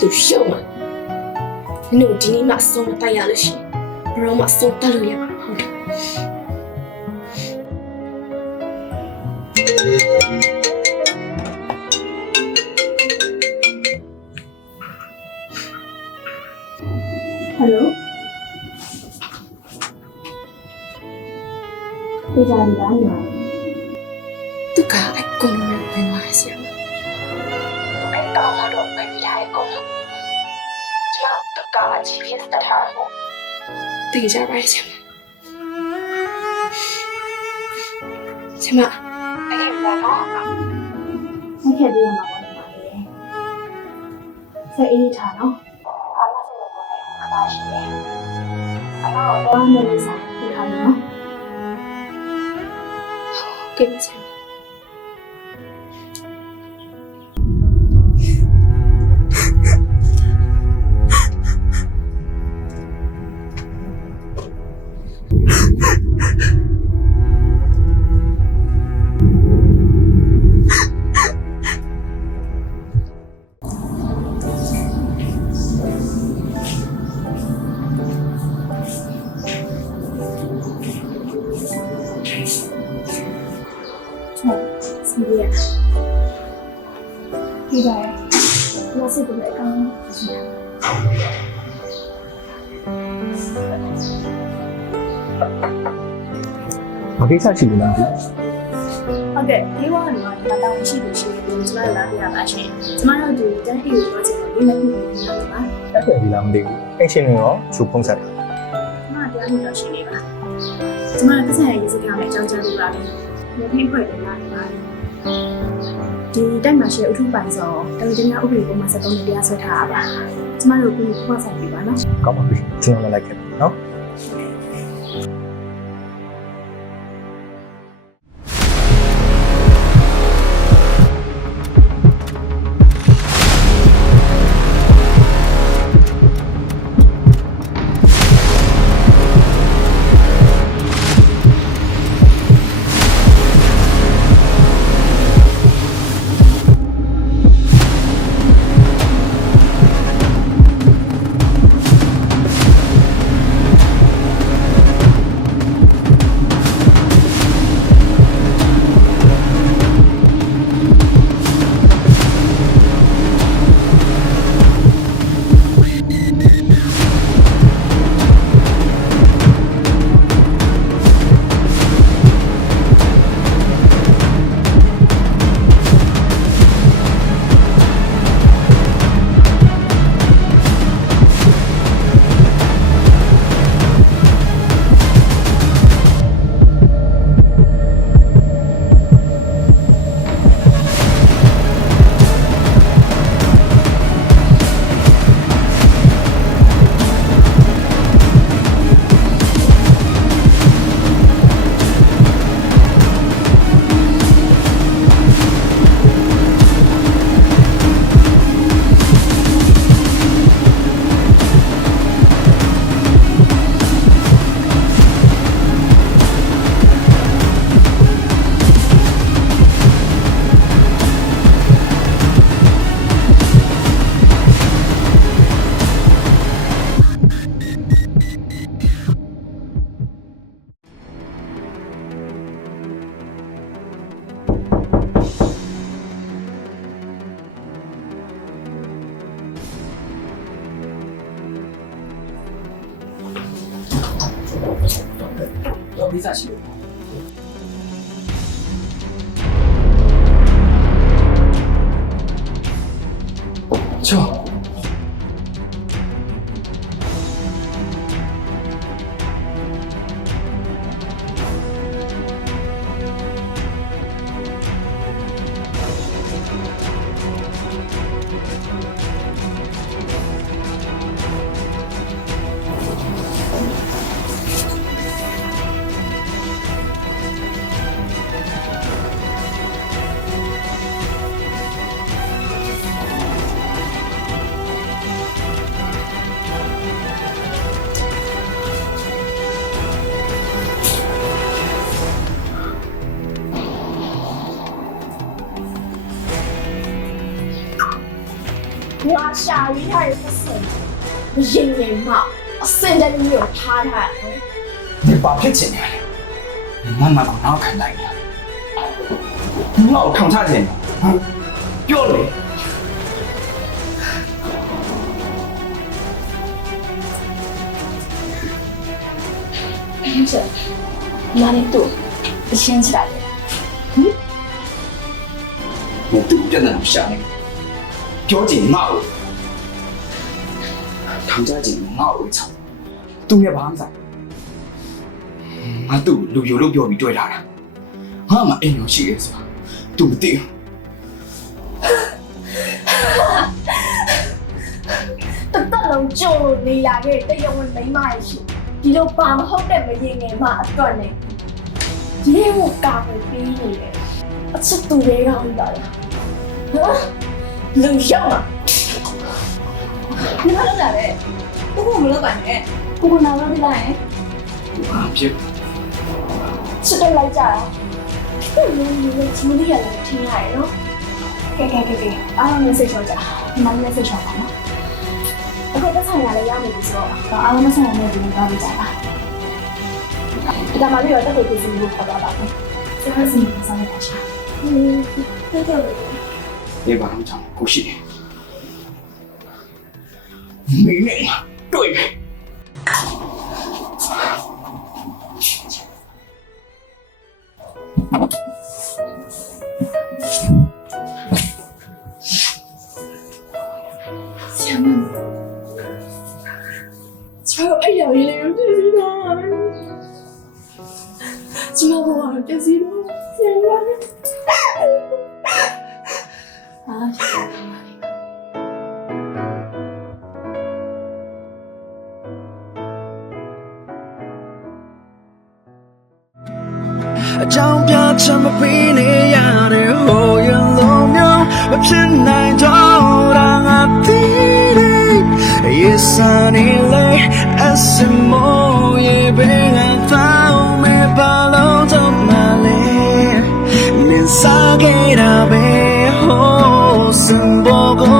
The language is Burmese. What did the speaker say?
သူရှုံးမှာနင်တို့ဒီနေ့မှအဆုံးမတိုက်ရလို့ရှိရင်ဘယ်တော့မှအဆုံးတက်လို့ရမှာမဟုတ်ဘူးဟယ်လိုဒီကြမ်းသားညာသူကအ အဲ့ကောင်းတော့ပဲပြီးထားတဲ့ကုန်လုံးကျမတို့က GPS တက်ထားဖို့သိကြပါရဲ့ဆရာမဆရာမအဲ့ဒီလာတော့ဆက်ခဲ့ပြီးရမှာပေါ့လေဆက်အေးထားနော်ဘာမှစိတ်မပေါ်နဲ့အပါရှိတယ်အမတော့တော့နေလေးစားပြထားမယ်နော်ကဲပါဆ ရာမဟုတ်စီရီယာဒီပါရဲ့မစစ်ဘူးအကောင်စီယာမကိစ္စရှိဘူးလားဟုတ်ကဲ့ဒီဝါကနေမှာဒီမှာတောင်းရှိလို့ရှိရင်ကျမလာပြရပါရှင်ကျမတို့ဒီတန်းအေကိုတော့ကျွန်တော်ဒီမဲ့ခုနေနေတာပါအဲ့ဒါဒီလားမသိဘူးအင်ရှင်တွေရောချူဖုံးဆက်တယ်ကျမတရားနေတော့ရှိနေပါကျမတို့ဆက်ရရေးစကားနဲ့အကြောင်းကြားပြပါမယ် ရခိုင်ဖွဲ့တယ်လာနေပါဒီတိုက်မှာရှိတဲ့အထုပိုင်စောတော်တင်များဥပဒေပုံမှန်73နဲ့တရားစွဲထားတာပါကျမတို့ခုခွာဆိုင်ပြပါနော်ကောင်းပါပြီကျွန်တော်လည်းလိုက်ခဲ့တယ် နော်ဒီစားရှိတယ်ချော ငါရှာရင်းထားတဲ့ပတ်စံမရင်ငယ်မှအစင်တည်းမျိုးကိုထားထားတယ်ဒီပါဖြစ်ချင်တယ်လေငါမှကောင်းခံလိုက်တယ်ငါ့ကိုခံချချင်တယ်ပြောလေချက်နာနေတော့အရှင်းချလိုက်ဟင်မတူတဲ့နာရှာနေတယ် ပြောချင်ငါ့ကိုထောင်ချချင်ငါ့ကိုချောင်းသူနဲ့ဘာမှမဆိုင်ငါသူ့လူယိုလို့ပြောပြီးတွေ့လာတာငါမှအိမ်တော်ရှိတယ်ဆိုတာသူမသိဘူးတသက်လုံးကြိုလို့နေလာခဲ့တဲ့တရားဝင်မိန်းမရဲ့ရှိဒီလိုပါမဟုတ်တဲ့မရင်ငယ်မှအတွက်နဲ့ရေးဖို့ကာကွယ်ပေးနေတယ်အချစ်သူလေးကောင်းပါလားဟမ် လူရောက်မှာ你妈လုပ်တာပဲကိုကိုမလုပ်ပါနဲ့ကိုကိုနာမပြလိုက်ရင်သူဟာဖြစ်ချစ်တော့လိုက်ကြတာသူ့လူလူနဲ့ချူလေးရတယ်ထင်ရတယ်နော်ကဲကဲကဲကဲအားလုံးနဲ့စိတ်ချောကြဒီမှာလည်းစိတ်ချောပါနော်အခုတက်ဆိုင်ရလည်းရမယ်ဆိုတော့တော့အားလုံးမဆိုင်တဲ့ဒီမှာပြကြပါဒီကမှပြီးတော့တက်ကိုပြည်စီကိုခေါ်သွားပါမယ်ဆက်ရစီမှာဆောင်ရပါရှာဟင်းတက် တော့ဒီဘာမှမကြောက်ကိုရှိတယ်မင်းနဲ့ငါတွေ့မယ်ဆရာမကျွန်တော်အဲ့ရလေးလေးပြည့်စည်တော့ကျွန်တော်ဘာပြည့်စည်တော့ဆရာမ အားအကြောင်းပြချက်မပေးနေရတဲ့ဟိုရလုံးမျိုးမဖြစ်နိုင်တော့တာငါသိတယ် Yes sunny lay as a more ye bring a found me below the male မြင်စားခဲ့တာပဲ 怎么？